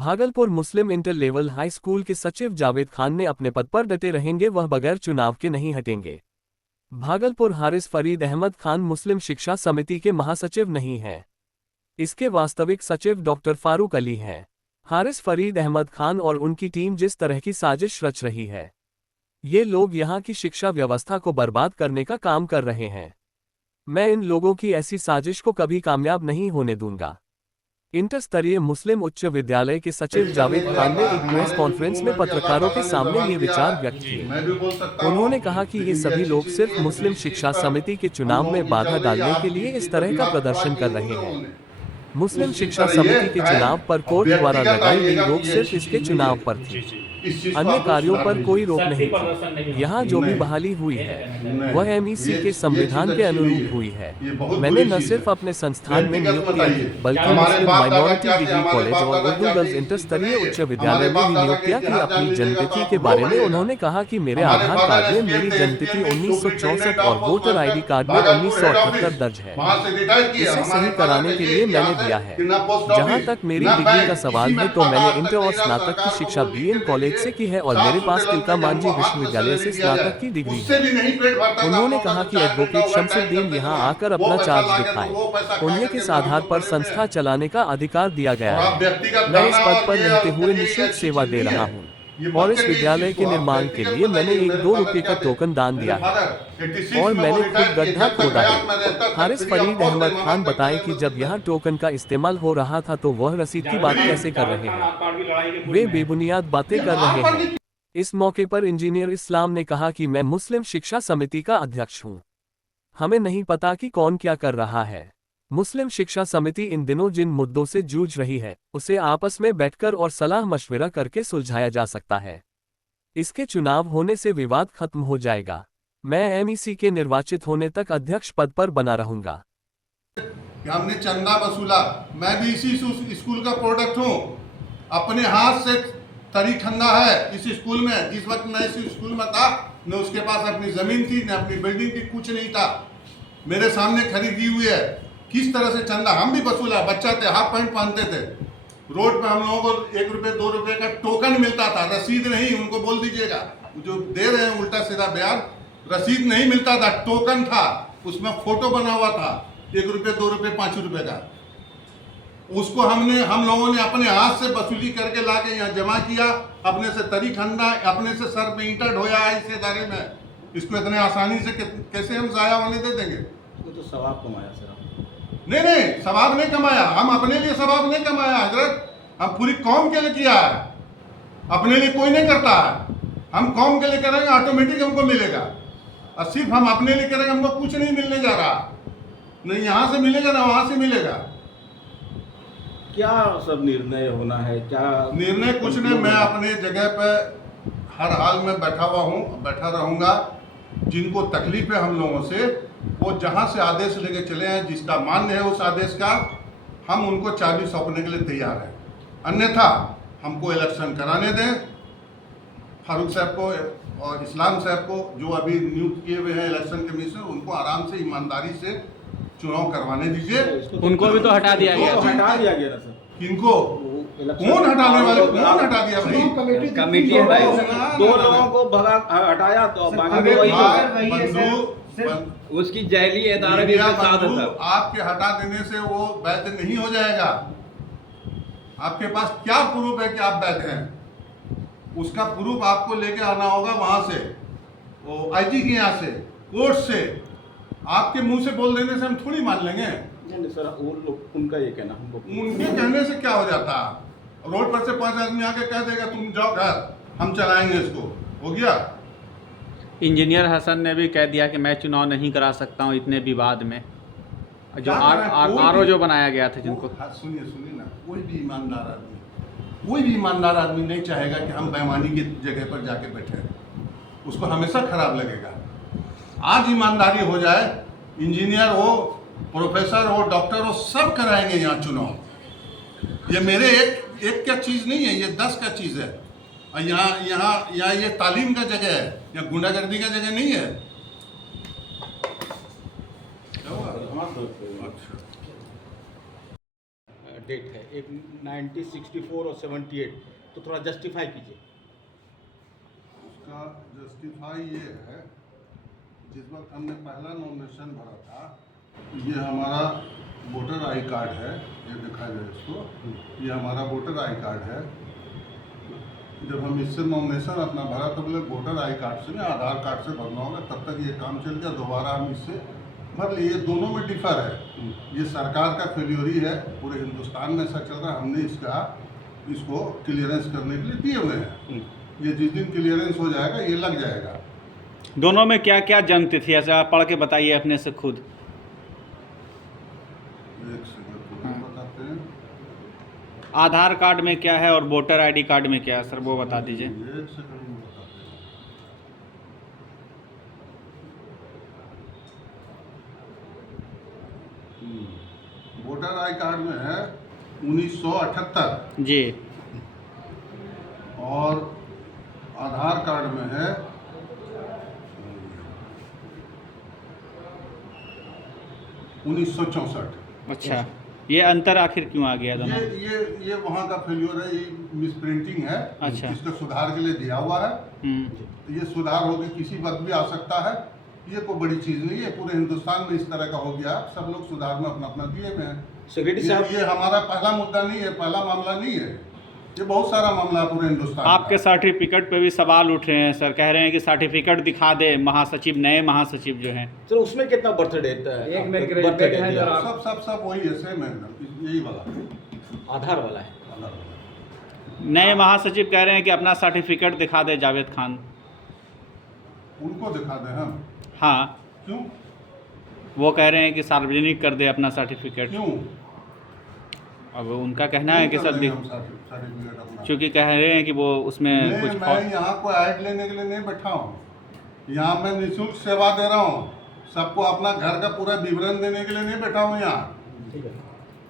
भागलपुर मुस्लिम inter level high school के सचिव जावेद खान ने अपने पद पर डटे रहेंगे, वह बगैर चुनाव के नहीं हटेंगे। भागलपुर हारिस फरीद अहमद खान मुस्लिम शिक्षा समिति के महासचिव नहीं हैं। इसके वास्तविक सचिव डॉक्टर फारूक अली हैं। हारिस फरीद अहमद खान और उनकी टीम जिस तरह की साजिश रच रही है, ये लोग यहाँ की शिक्षा व्यवस्था को बर्बाद करने का काम कर रहे हैं। मैं इन लोगों की ऐसी साजिश को कभी कामयाब नहीं होने दूंगा। इंटर स्तरीय मुस्लिम उच्च विद्यालय के सचिव जावेद खान ने एक प्रेस कॉन्फ्रेंस में पत्रकारों के सामने ये विचार व्यक्त किए। उन्होंने कहा कि ये सभी लोग सिर्फ मुस्लिम शिक्षा समिति के चुनाव में बाधा डालने के लिए इस तरह का प्रदर्शन कर रहे हैं। मुस्लिम शिक्षा समिति के चुनाव पर कोर्ट द्वारा लगाई गई रोक सिर्फ इसके चुनाव पर थी, अन्य कार्यों पर कोई रोक नहीं थी। यहाँ जो भी बहाली हुई है वह MEC के संविधान के अनुरूप हुई है। मैंने न सिर्फ अपने संस्थान में नियुक्तियां की, बल्कि मुस्लिम माइनॉरिटी डिग्री कॉलेज और उर्दू गर्ल्स इंटर स्तरीय उच्च विद्यालय में भी नियुक्तियां की। अपनी जन्मतिथि के बारे में उन्होंने कहा कि मेरे आधार कार्ड में मेरी जन्मतिथि 1964 और वोटर ID कार्ड में 1978 दर्ज है। इसे सही कराने के लिए मैंने दिया है। जहाँ तक मेरी डिग्री का सवाल है तो मैंने इंटर और स्नातक की शिक्षा BN कॉलेज से की है और मेरे पास तिलका मांझी विश्वविद्यालय से स्नातक की डिग्री है। उन्होंने कहा कि एडवोकेट शमसुद्दीन यहां आकर अपना चार्ज दिखाएं। उन्हें किस आधार पर संस्था चलाने का अधिकार दिया गया है। मैं इस पद पर रहते हुए निःशुल्क सेवा दे रहा हूं और इस विद्यालय के निर्माण के लिए मैंने 1-2 रुपये का टोकन दान दिया है और मैंने खुद गड्ढा खोदा है। हारिस फरीद अहमद खान बताएं कि जब यहाँ टोकन का इस्तेमाल हो रहा था तो वह रसीद की बात कैसे कर रहे हैं। वे बेबुनियाद बातें कर रहे हैं। इस मौके पर इंजीनियर इस्लाम ने कहा कि मैं मुस्लिम शिक्षा समिति का अध्यक्ष हूँ। हमें नहीं पता कि कौन क्या कर रहा है। मुस्लिम शिक्षा समिति इन दिनों जिन मुद्दों से जूझ रही है उसे आपस में बैठकर और सलाह मशविरा करके सुलझाया जा सकता है। इसके चुनाव होने से विवाद खत्म हो जाएगा। मैं MEC के निर्वाचित होने तक अध्यक्ष पद पर बना रहूंगा। हमने चंदा वसूला, मैं भी इसी स्कूल का प्रोडक्ट हूँ। अपने हाथ से तरी ठंडा है इस स्कूल में। जिस वक्त मैं इस स्कूल में था न उसके पास अपनी जमीन थी न अपनी बिल्डिंग थी, कुछ नहीं था। मेरे सामने खरीदी हुई है। किस तरह से चंदा हम भी वसूला। बच्चा थे, हाफ पैंट पहनते थे। रोड पे हम लोगों को 1 रुपये 2 रुपये का टोकन मिलता था, रसीद नहीं। उनको बोल दीजिएगा जो दे रहे हैं उल्टा सीधा बयान। रसीद नहीं मिलता था, टोकन था, उसमें फोटो बना हुआ था 1 रुपये 2 रुपये 5 रुपये का। उसको हम लोगों ने अपने हाथ से वसूली करके ला के यहाँ जमा किया। अपने से तरी ठंडा, अपने से सर पे ईंटा ढोया है इस इदारे में। इसको इतने आसानी से कैसे हम जाया होने दे देंगे। तो सवाब कमाया सर। नहीं, सवाब नहीं कमाया। हम अपने लिए सवाब नहीं कमाया हजरत, हम पूरी कौम के लिए किया है। अपने लिए कोई नहीं करता है। हम कौम के लिए करेंगे, ऑटोमेटिक हमको मिलेगा। और सिर्फ हम अपने लिए करेंगे, हमको कुछ नहीं मिलने जा रहा। नहीं यहाँ से मिलेगा ना वहाँ से मिलेगा। क्या सब निर्णय होना है? क्या निर्णय कुछ नहीं। मैं अपने जगह पे हर हाल में बैठा हुआ हूँ, बैठा रहूँगा। जिनको तकलीफ है हम लोगों से, वो जहाँ से आदेश लेके चले हैं, जिसका मान्य है उस आदेश का, हम उनको चाबी सौंपने के लिए तैयार हैं। अन्यथा हमको इलेक्शन कराने दें। फारूक साहब को और इस्लाम साहब को जो अभी नियुक्त किए हुए हैं इलेक्शन कमीशन, उनको आराम से ईमानदारी से चुनाव करवाने दीजिए। उनको भी तो हटा दिया गया। हटा दिया गया सर। किनको? कौन हटाने वाले? कौन हटा दिया भाई? कमेटी हटाई। 2 लोगों को हटाया तो बाकी उसकी जैली अदारा भी इसके साथ है सर। आपके हटा देने से वो वैध नहीं हो जाएगा। आपके पास क्या प्रूफ है कि आप वैध हैं? उसका प्रूफ आपको लेके आना होगा वहां से, वो IG के यहाँ से, कोर्ट से। आपके मुंह से बोल देने से हम थोड़ी मान लेंगे। नहीं सर, वो लोग उनका ये कहना, उनके कहने से क्या हो जाता? रोड पर से 5 आदमी आके कह देगा तुम जाओ घर, हम चलाएंगे इसको, हो गया। इंजीनियर हसन ने भी कह दिया कि मैं चुनाव नहीं करा सकता हूं इतने विवाद में। जो RO जो बनाया गया था जिनको। सुनिए ना, कोई भी ईमानदार आदमी नहीं चाहेगा कि हम बेईमानी की जगह पर जाके बैठे। उसको हमेशा खराब लगेगा। आज ईमानदारी हो जाए, इंजीनियर हो, प्रोफेसर हो, डॉक्टर हो, सब कराएंगे यहाँ चुनाव। ये मेरे एक का चीज़ नहीं है, ये 10 का चीज़ है। और यहाँ ये तालीम का जगह है, यहाँ गुंडागर्दी का जगह नहीं है। डेट है, एक 1964 और 78, तो थोड़ा जस्टिफाई कीजिए। उसका जस्टिफाई ये है, जिस वक्त हमने पहला नॉमिनेशन भरा था, ये हमारा वोटर आई कार्ड है, ये दिखा जाए इसको, ये हमारा वोटर आई कार्ड है। जब हम इससे नॉमिनेशन अपना भरा तो बोले वोटर आई कार्ड से नहीं, आधार कार्ड से भरना होगा, तब तक ये काम चल गया, दोबारा हम इससे भर लिए। ये दोनों में डिफर है, ये सरकार का फेल्योरी है, पूरे हिंदुस्तान में ऐसा चल रहा है। हमने इसको क्लियरेंस करने के लिए दिए हुए हैं, ये जिस दिन क्लियरेंस हो जाएगा ये लग जाएगा। दोनों में क्या क्या जन्मतिथि है, ऐसा आप पढ़ के बताइए अपने से खुद। एक सेकंड बताते हैं। आधार कार्ड में क्या है और वोटर आईडी कार्ड में क्या है सर, वो बता दीजिए। एक सेकंड में बताते हैं। वोटर आई कार्ड में है 1978 जी, और आधार कार्ड में है 1964। अच्छा, ये अंतर आखिर क्यों आ गया दोनों? ये वहाँ का फेल्योर है, ये मिस प्रिंटिंग है। अच्छा। इसका सुधार के लिए दिया हुआ है, तो ये सुधार होकर किसी वक्त भी आ सकता है, ये कोई बड़ी चीज़ नहीं है। पूरे हिंदुस्तान में इस तरह का हो गया, सब लोग सुधार में अपना अपना दिए हुए हैं। सेक्रेटरी साहब, ये हमारा पहला मुद्दा नहीं है, पहला मामला नहीं है, ये बहुत सारा मामला है पूरे हिंदुस्तान आपके का। सर्टिफिकेट पे भी सवाल उठ रहे हैं सर, कह रहे हैं कि सर्टिफिकेट दिखा दे महासचिव, नए महासचिव जो हैं। सर उसमें कितना बर्थ डेट है? एक में birth ग्रेजुएट date है दिया। जरा। सब वही है, सेम है एकदम, यही वाला आधार वाला है। नए महासचिव कह रहे हैं कि अपना सर्टिफिकेट दिखा दे जावेद खान। उनको दिखा दें हम? हाँ, क्यों वो कह रहे हैं कि सार्वजनिक कर दे अपना सर्टिफिकेट। क्यों अब उनका कहना है कि क्यों कर सर देंगे हम सर्टिफिकेट अपना? क्योंकि कह रहे हैं कि वो उसमें कुछ मैं यहाँ को ऐड लेने के लिए नहीं बैठा हूँ, यहाँ मैं निःशुल्क सेवा दे रहा हूँ, सबको अपना घर का पूरा विवरण देने के लिए नहीं बैठा हूँ यहाँ। ठीक है,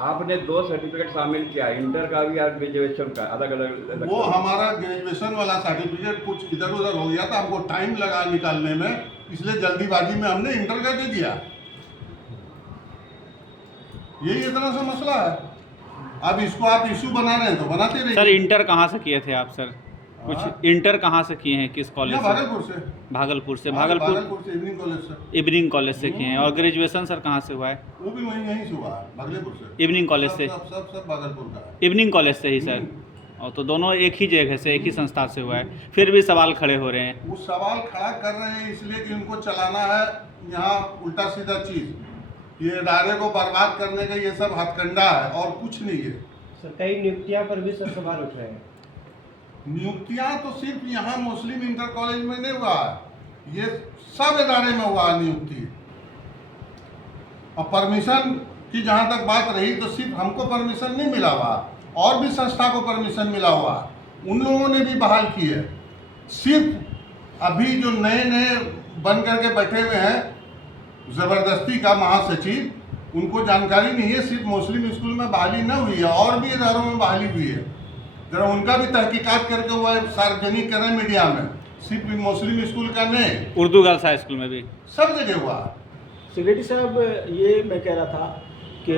आपने 2 सर्टिफिकेट शामिल किया, इंटर का भी और ग्रेजुएशन का, अलग अलग। वो हमारा ग्रेजुएशन वाला सर्टिफिकेट कुछ इधर उधर हो गया था, हमको टाइम लगा निकालने में, इसलिए जल्दीबाजी में हमने इंटर का दे दिया। यही इतना सा मसला है। अब इसको आप इशू बना रहे हैं तो बनाते रहिए। सर इंटर कहाँ से किए थे आप सर? कुछ इंटर कहाँ से किए हैं, किस कॉलेज से? भागलपुर से। भागलपुर से। भागलपुर से इवनिंग कॉलेज से। इवनिंग कॉलेज से किए हैं। और ग्रेजुएशन सर कहाँ से हुआ है? वो भी यहीं से हुआ है, भागलपुर से। इवनिंग कॉलेज से? सब भागलपुर का है। इवनिंग कॉलेज से ही सर? और तो दोनों एक ही जगह से, एक ही संस्था से हुआ है, फिर भी सवाल खड़े हो रहे हैं। वो सवाल खड़ा कर रहे हैं इसलिए कि उनको चलाना है यहाँ उल्टा सीधा चीज, ये इदारे को बर्बाद करने का ये सब हथकंडा है और कुछ नहीं है। सर कई नियुक्तियां पर भी सर सवाल उठ रहे हैं। नियुक्तियां तो सिर्फ यहाँ मुस्लिम इंटर कॉलेज में नहीं हुआ है, ये सब इदारे में हुआ नियुक्ति। और परमिशन की जहाँ तक बात रही तो सिर्फ हमको परमिशन नहीं मिला हुआ, और भी संस्था को परमिशन मिला हुआ, उन लोगों ने भी बहाल की है। सिर्फ अभी जो नए बन करके बैठे हुए हैं जबरदस्ती का महासचिव, उनको जानकारी नहीं है, सिर्फ मुस्लिम स्कूल में बहाली न हुई है, और भी इदारों में बहाली हुई है। जरा उनका भी तहकीकात करके हुआ है, सार्वजनिक करें मीडिया में, सिर्फ मुस्लिम स्कूल का नहीं, उर्दू गर्ल्स हाई स्कूल में भी सब जगह हुआ। सेक्रेटरी साहब, ये मैं कह रहा था कि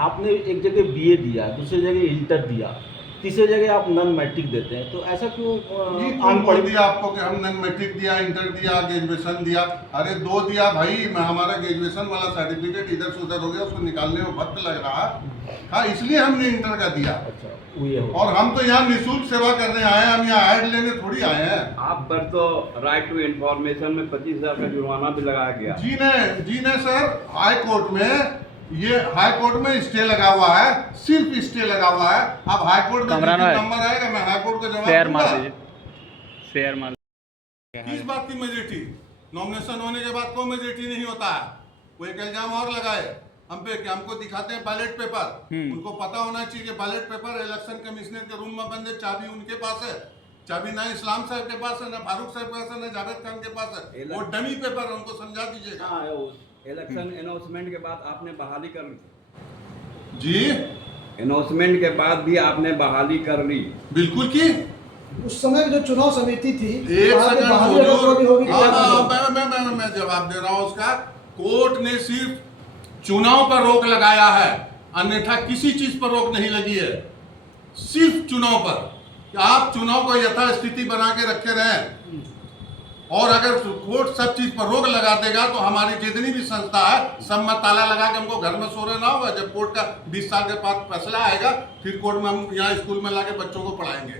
आपने एक जगह बीए दिया, दूसरी जगह इंटर दिया, तीसरी जगह आप नॉन मैट्रिक देते हैं, तो ऐसा क्यों? ये कौन बोल दिया आपको कि हम नॉन मैट्रिक दिया, इंटर दिया, ग्रेजुएशन दिया? अरे 2 दिया भाई, मैं हमारा ग्रेजुएशन वाला सर्टिफिकेट इधर से उधर हो गया, उसको निकालने में वक्त लग रहा था, इसलिए हमने इंटर का दिया। अच्छा, वो ये हो। और हम तो यहाँ निःशुल्क सेवा करने आए हैं, हम यहाँ ऐड लेने थोड़ी आए हैं। आप पर तो राइट टू इन्फॉर्मेशन में 25,000 का जुर्माना भी लगाया गया। जी ने सर, हाई कोर्ट में, ये हाई कोर्ट में स्टे लगा हुआ है, सिर्फ स्टे लगा हुआ है। अब हाई कोर्ट में नंबर आएगा, मैं हाई कोर्ट का जवाब दूंगा। शेयर मार किस बात की मेजोरिटी? नॉमिनेशन होने के बाद कोई मेजोरिटी नहीं होता है। वो एक इल्जाम और लगाए हम पे कि हमको दिखाते हैं बैलेट पेपर। उनको पता होना चाहिए कि बैलेट पेपर इलेक्शन कमिश्नर के रूम में बंद है, चाबी उनके पास है, चाबी ना इस्लाम साहब के पास है, ना फारूक साहब के पास है, ना जावेद खान के पास है। वो डमी पेपर, उनको समझा दीजिएगा। इलेक्शन अनाउंसमेंट के बाद आपने बहाली कर ली जी, अनाउंसमेंट के बाद भी आपने बहाली कर ली। बिल्कुल की। उस समय जो चुनाव समिति थी, एक वहाँ पे बाहरी अगर कोई भी होगी तो क्या करेंगे? मैं जवाब दे रहा हूँ उसका। कोर्ट ने सिर्फ चुनाव पर रोक लगाया है, अन्यथा किसी चीज पर रोक नहीं लगी है, सिर्फ चुनाव पर। कि आप चुनाव को यथास्थिति बना के रखे रहें, और अगर कोर्ट सब चीज पर रोक लगा देगा तो हमारी जितनी भी संस्था है सब में ताला लगा के हमको घर में सो रहना होगा। जब कोर्ट का 20 साल के बाद फैसला आएगा, फिर कोर्ट में हम यहाँ स्कूल में लाके बच्चों को पढ़ाएंगे।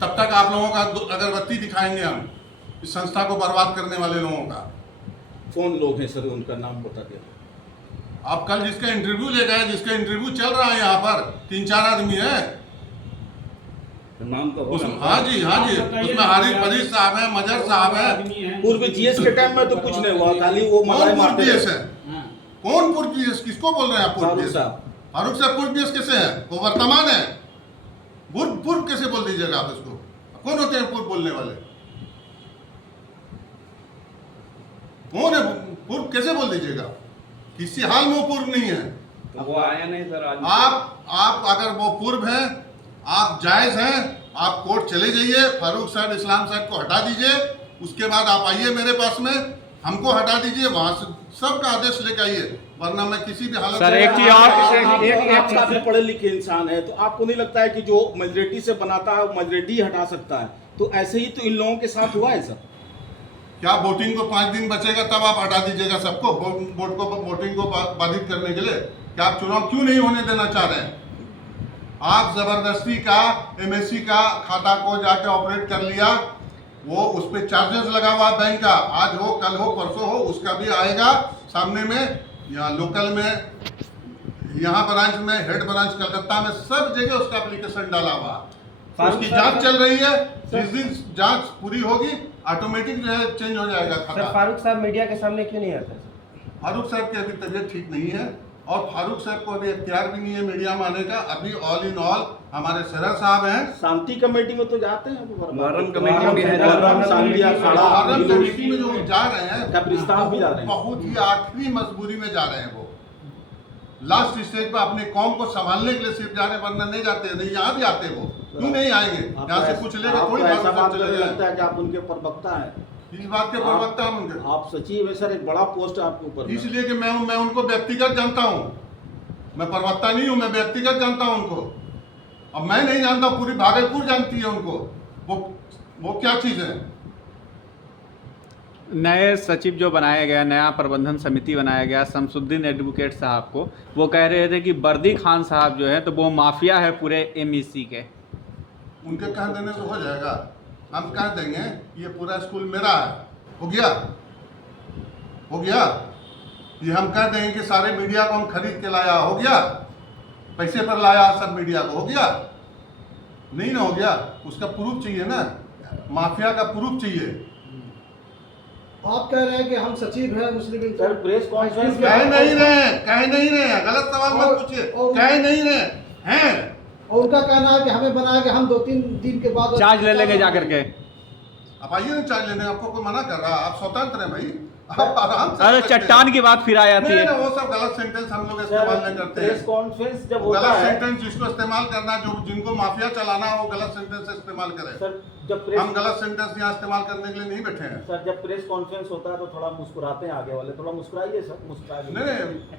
तब तक आप लोगों का अगरबत्ती दिखाएंगे हम, इस संस्था को बर्बाद करने वाले लोगों का। कौन लोग हैं सर, उनका नाम बता दिया। आप कल जिसका इंटरव्यू ले गए, जिसका इंटरव्यू चल रहा है यहाँ पर, 3-4 आदमी है नाम तो हाँ जी, उसमें हारिस साहब है, मजहर साहब है। पूर्व जीएस के टाइम में तो कुछ नहीं हुआ, खाली वो कौन पूर्व जीएस है? कौन पूर्व जीएस? किसको बोल रहे हैं आप? फारूक साहब। फारूक साहब पूर्व जीएस कैसे है? वो वर्तमान है। पूर्व कैसे बोल दीजिएगा आप इसको? कौन होते हैं पूर्व बोलने वाले? कौन है पूर्व? कैसे बोल दीजिएगा? किसी हाल में वो पूर्व नहीं है। तो वो आया नहीं सर आज। आप अगर वो पूर्व हैं, आप जायज हैं, आप कोर्ट चले जाइए, फारूक साहब, इस्लाम साहब को हटा दीजिए, उसके बाद आप आइए मेरे पास में, हमको हटा दीजिए, वहां से सबका आदेश लेके आइए, वरना मैं किसी भी हालत सर, में- एक चीज और- आप काफी पढ़े लिखे इंसान है, तो आपको नहीं लगता है कि जो मेजोरिटी से बनाता है वो मेजोरिटी हटा सकता है? तो ऐसे ही तो इन लोगों के साथ हुआ है सर। क्या वोटिंग को 5 दिन बचेगा तब आप हटा दीजिएगा सबको, वोटिंग को बाधित करने के लिए? क्या आप चुनाव क्यों नहीं होने देना चाह रहे हैं? आप जबरदस्ती का एमएससी का खाता को जाके ऑपरेट कर लिया, वो उस पर चार्जेस लगा हुआ बैंक का, आज हो कल हो परसों हो, उसका भी आएगा सामने में। यहाँ लोकल में, यहाँ ब्रांच में, हेड ब्रांच कलकत्ता में, सब जगह उसका एप्लीकेशन डाला हुआ, उसकी जांच चल रही है। जिस दिन जांच पूरी होगी ऑटोमेटिक जो है चेंज हो जाएगा सर खाता। फारूक साहब मीडिया के सामने क्यों नहीं आते सर? फारूक साहब की अभी तबीयत ठीक नहीं है, और फारूक साहब को अभी इख्तियार भी नहीं है मीडिया में आने का। अभी ऑल इन ऑल हमारे सरा साहब हैं। शांति कमेटी में तो जाते हैं, मुहर्रम कमेटी में है। शांति अखाड़ा, मुहर्रम कमेटी में जो जा रहे हैं, कब्रिस्तान भी जा रहे हैं। बहुत ही आखिरी मजबूरी में जा रहे हैं। वो लास्ट स्टेज पर अपने कौम को संभालने के लिए सिर्फ जा रहे, वरना नहीं जाते, नहीं यहाँ भी आते। वो क्यों नहीं आएंगे? यहाँ से कुछ लेके थोड़ी ऐसा बात चले लगता जाए। है कि आप उनके प्रवक्ता हैं। इस बात के प्रवक्ता हम उनके, आप सचिव है सर, एक बड़ा पोस्ट है आपके ऊपर। इसलिए कि मैं उनको व्यक्तिगत जानता हूँ, मैं प्रवक्ता नहीं हूँ, मैं व्यक्तिगत जानता हूँ उनको। अब मैं नहीं जानता, पूरी भागलपुर जानती है उनको। वो क्या चीज़ है? नए सचिव जो बनाया गया, नया प्रबंधन समिति बनाया गया शमसुद्दीन एडवोकेट साहब को, वो कह रहे थे कि वर्दी खान साहब जो है तो वो माफिया है पूरे एमईसी के। उनके कह देने से हो जाएगा? हम कह देंगे ये पूरा स्कूल मेरा है, हो गया? हो गया? ये हम कह देंगे कि सारे मीडिया को हम खरीद के लाया, हो गया? पैसे पर लाया सब मीडिया को, हो गया? नहीं ना हो गया? उसका प्रूफ चाहिए ना, माफिया का प्रूफ चाहिए। आप कह रहे हैं कि हम सचिव हैं मुस्लिम लीग सर प्रेस कॉन्फ्रेंस कह नहीं रहे, गलत सवाल मत पूछिए। कह नहीं रहे हैं, और उनका कहना है कि हमें बनाया कि हम 2-3 दिन के बाद चार्ज ले लेंगे जा करके। आप आइए ना चार्ज लेने, आपको कोई मना कर रहा? आप स्वतंत्र हैं भाई, आप आराम से अरे कर सकते हैं। चट्टान की बात फिर आ जाती नहीं, है। नहीं, वो सब गलत सेंटेंस हम लोग इस्तेमाल नहीं करते प्रेस हैं। कॉन्फ्रेंस जब वो होता गलत है सेंटेंस जिसको इस्तेमाल करना, जो जिनको माफिया चलाना हो, वो गलत सेंटेंस इस्तेमाल करें। सर, जब हम प्रेस गलत सेंटेंस यहाँ इस्तेमाल करने के लिए नहीं बैठे हैं। सर जब प्रेस कॉन्फ्रेंस होता है तो थोड़ा मुस्कुराते हैं आगे वाले, थोड़ा मुस्कुराइए सर, मुस्कुराइए। नहीं,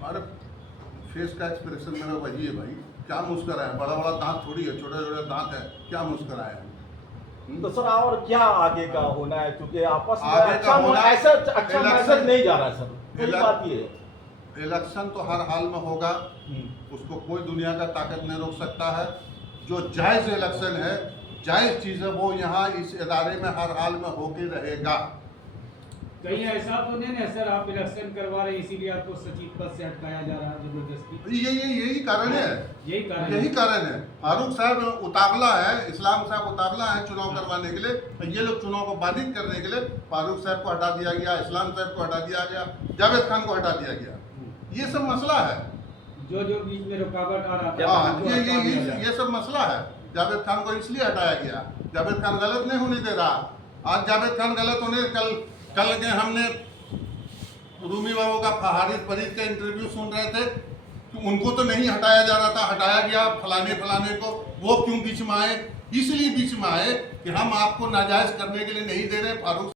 अरे फेस का एक्सप्रेशन मेरा वही है भाई, क्या मुस्कुरा है? बड़ा बड़ा दांत थोड़ी है, छोटे छोटे दांत है, क्या मुस्कुरा है? तो सर और क्या आगे का होना है, क्योंकि आपस में आगे का होना- ऐसा अच्छा इलेक्शन- मैसेज नहीं जा रहा सर, पहली इलेक्शन- बात ये है। इलेक्शन तो हर हाल में होगा, उसको कोई दुनिया का ताकत नहीं रोक सकता है। जो जायज इलेक्शन है, जायज चीज़ है, वो यहाँ इस इदारे में हर हाल में होके रहेगा। कहीं ऐसा तो नहीं ना सर, आप इलेक्शन करवा रहे हैं इसीलिए आपको सचिव पद से हटाया जा रहा है जबरदस्ती? यही कारण है, यही कारण यही कारण है। फारूक साहब उतावला है, इस्लाम साहब उतावला है चुनाव करवाने के लिए। ये लोग चुनाव को बाधित करने के लिए फारूक साहब को हटा दिया गया, इस्लाम साहब को हटा दिया गया, जावेद खान को हटा दिया गया। ये सब मसला है। जो बीच में रुकावट आ रहा था हाँ, उनको हटा दिया जाए। ये सब मसला है। जावेद खान को इसलिए हटाया गया, जावेद खान गलत नहीं होने दे रहा। आज जावेद खान गलत होने, कल के हमने रूमी बाबू का हारिस फरीद का इंटरव्यू सुन रहे थे कि उनको तो नहीं हटाया जा रहा था, हटाया गया फलाने को। वो क्यों बीच में आए? इसलिए बीच में आए कि हम आपको नाजायज करने के लिए नहीं दे रहे। फारूक